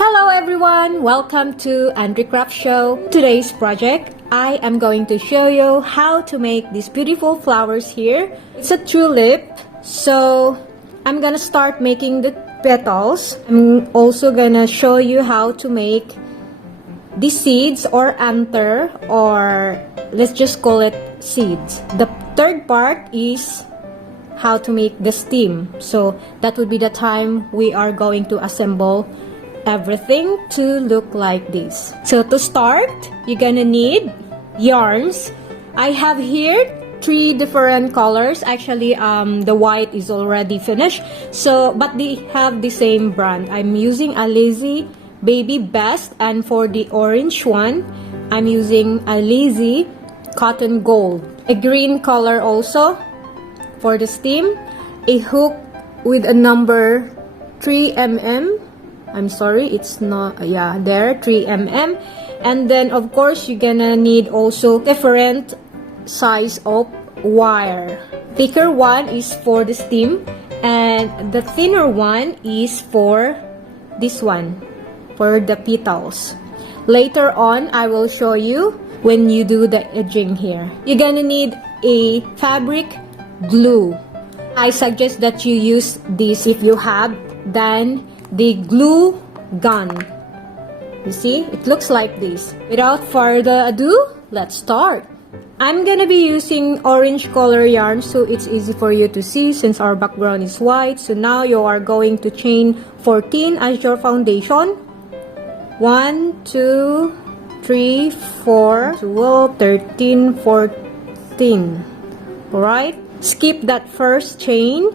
Hello everyone! Welcome to Andrew Craft Show. Today's project, I am going to show you how to make these beautiful flowers here. It's a tulip, so I'm gonna start making the petals. I'm also gonna show you how to make the seeds or anther, or let's just call it seeds. The third part is how to make the stem. So that would be the time we are going to assemble everything to look like this. So to start, you're gonna need yarns. I have here 3 different colors. Actually, the white is already finished, so but they have the same brand. I'm using a Lazy Baby Best, and for the orange one, I'm using a Lazy Cotton Gold. A green color also for the stem, a hook with a number 3mm. I'm sorry, it's not, yeah, there, 3mm. And then, of course, you're gonna need also different size of wire. Thicker one is for the stem, and the thinner one is for this one, for the petals. Later on, I will show you when you do the edging here. You're gonna need a fabric glue. I suggest that you use this if you have, then the glue gun. You see, it looks like this. Without further ado, let's start. I'm gonna be using orange color yarn, so it's easy for you to see since our background is white. So now you are going to chain 14 as your foundation. 1, 2, 3, 4, 12, 13, 14. Alright, skip that first chain,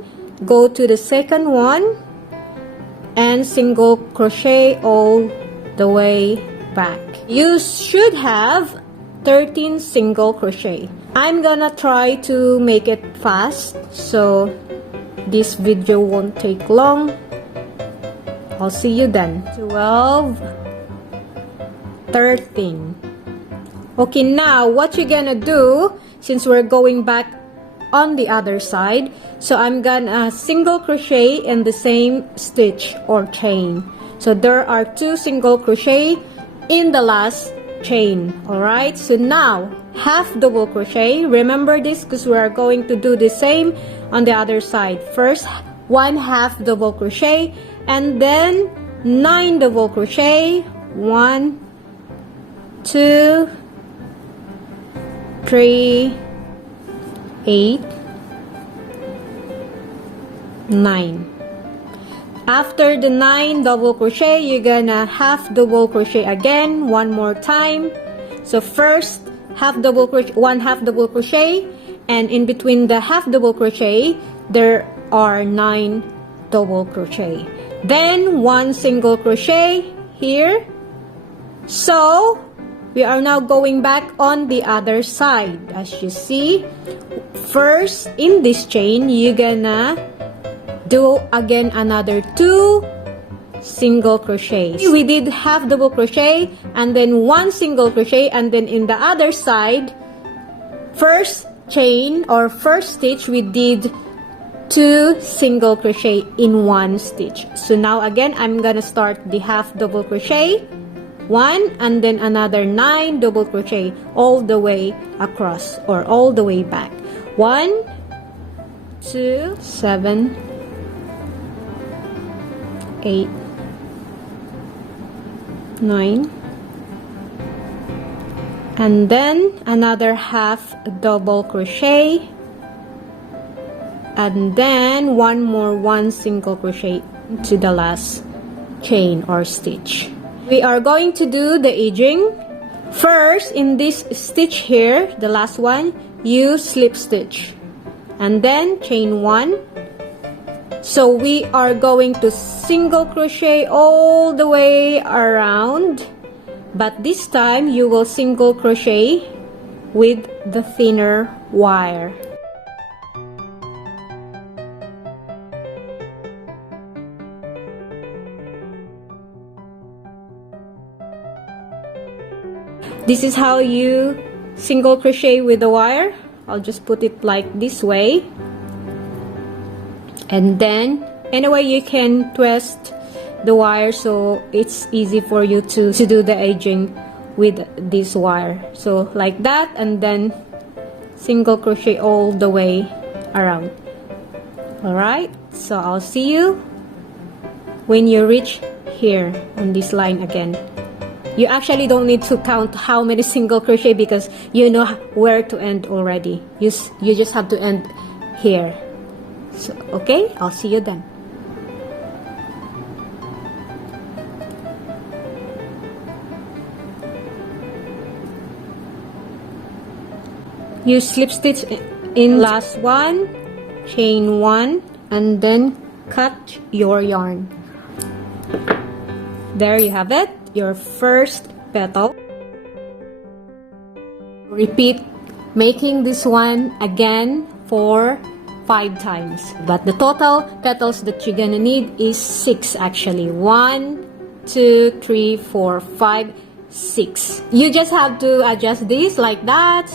go to the second one, and single crochet all the way back. You should have 13 single crochet. I'm gonna try to make it fast, so this video won't take long. I'll see you then. 12, 13. Okay, now what you're gonna do, since we're going back on the other side, so I'm gonna single crochet in the same stitch or chain. So there are 2 single crochet in the last chain. Alright, so now half double crochet. Remember this because we are going to do the same on the other side. First 1/2 double crochet, and then 9 double crochet. 1, 2, 3, 8, 9. After the 9 double crochet, you're gonna half double crochet again one more time. So first half double crochet, 1/2 double crochet, and in between the half double crochet there are 9 double crochet. Then 1 single crochet here. So we are now going back on the other side. As you see, first in this chain, you're gonna do again another 2 single crochets. We did half double crochet and then 1 single crochet, and then in the other side, first chain or first stitch, we did 2 single crochet in 1 stitch. So now again, I'm gonna start the half double crochet, 1, and then another 9 double crochet all the way across or all the way back. 1, 2, 7, 8, 9, and then another half double crochet, and then one more 1 single crochet to the last chain or stitch. We are going to do the edging. First, in this stitch here, the last one, you slip stitch and then chain 1. So we are going to single crochet all the way around, but this time you will single crochet with the thinner wire. This is how you single crochet with the wire. I'll just put it like this way, and then anyway you can twist the wire, so it's easy for you to do the edging with this wire. So like that, and then single crochet all the way around. Alright, so I'll see you when you reach here on this line again. You actually don't need to count how many single crochet because you know where to end already. You just have to end here. So, okay, I'll see you then. You slip stitch in last one, chain one, and then cut your yarn. There you have it, your first petal. Repeat making this one again for 5 times, but the total petals that you're gonna need is 6 actually. 1, 2, 3, 4, 5, 6. You just have to adjust this like that.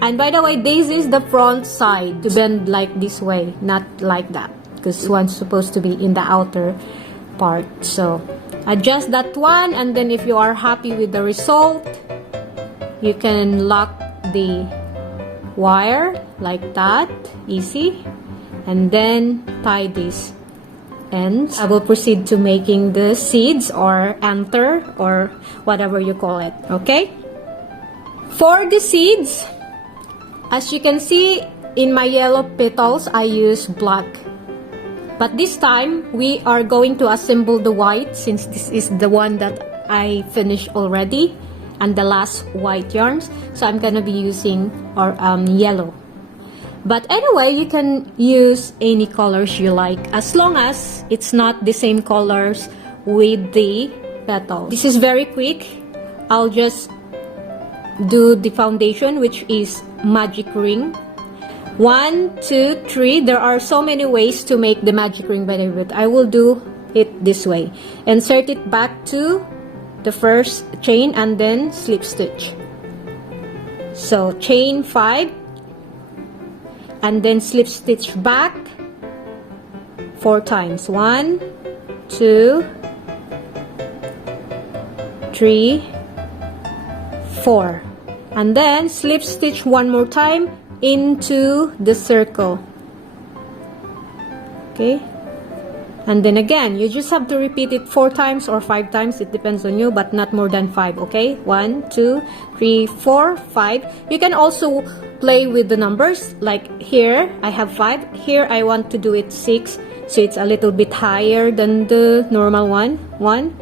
And by the way, this is the front side, to bend like this way, not like that, because one's supposed to be in the outer part. So adjust that one, and then if you are happy with the result, you can lock the wire like that, easy, and then tie these ends. I will proceed to making the seeds or anther or whatever you call it, okay? For the seeds, as you can see in my yellow petals, I use black. But this time, we are going to assemble the white, since this is the one that I finished already, and the last white yarns. So I'm gonna be using yellow. But anyway, you can use any colors you like, as long as it's not the same colors with the petals. This is very quick. I'll just do the foundation, which is magic ring. 1, 2, 3. There are so many ways to make the magic ring, by the way, but I will do it this way. Insert it back to the first chain and then slip stitch. So chain 5 and then slip stitch back 4 times. 1, 2, 3, 4. And then slip stitch one more time into the circle. Okay, and then again you just have to repeat it 4 times or 5 times, it depends on you, but not more than 5. Okay, 1, 2, 3, 4, 5. You can also play with the numbers, like here I have 5, here I want to do it 6, so it's a little bit higher than the normal one. 1,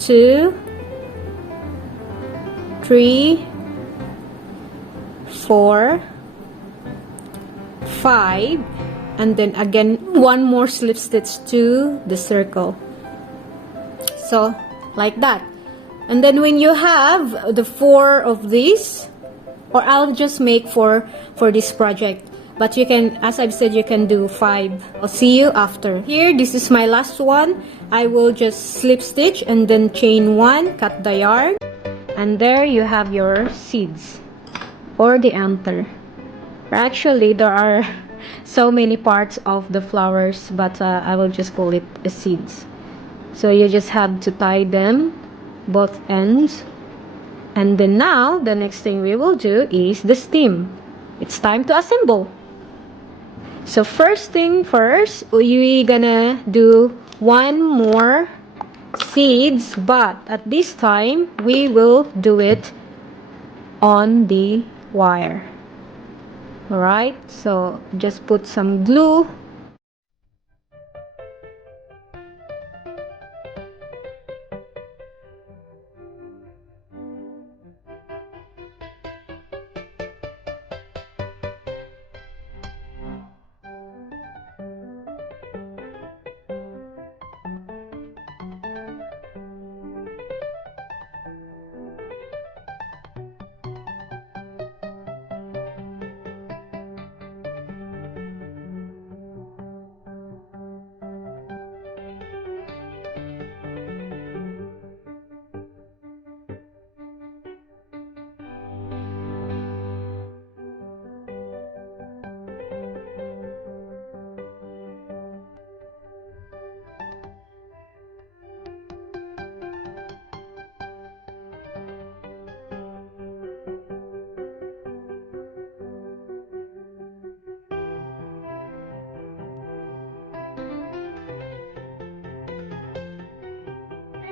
2, 3, 4, 5, and then again one more slip stitch to the circle. So like that. And then when you have the 4 of these, or I'll just make 4 for this project, but you can, as I've said, you can do 5. I'll see you after. Here, this is my last one. I will just slip stitch and then chain 1, cut the yarn, and there you have your seeds or the anther. Actually, there are so many parts of the flowers, but I will just call it seeds. So you just have to tie them both ends, and then now the next thing we will do is the stem. It's time to assemble. So first thing first, we're gonna do one more seeds, but at this time we will do it on the wire. Alright, so just put some glue.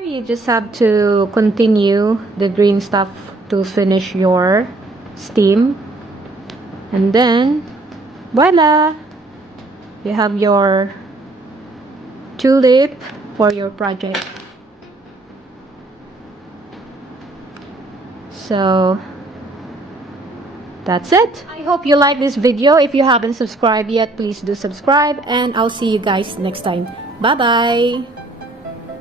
you just have to continue the green stuff to finish your stem, and then voila, you have your tulip for your project. So that's it. I hope you like this video. If you haven't subscribed yet, please do subscribe, and I'll see you guys next time. Bye bye.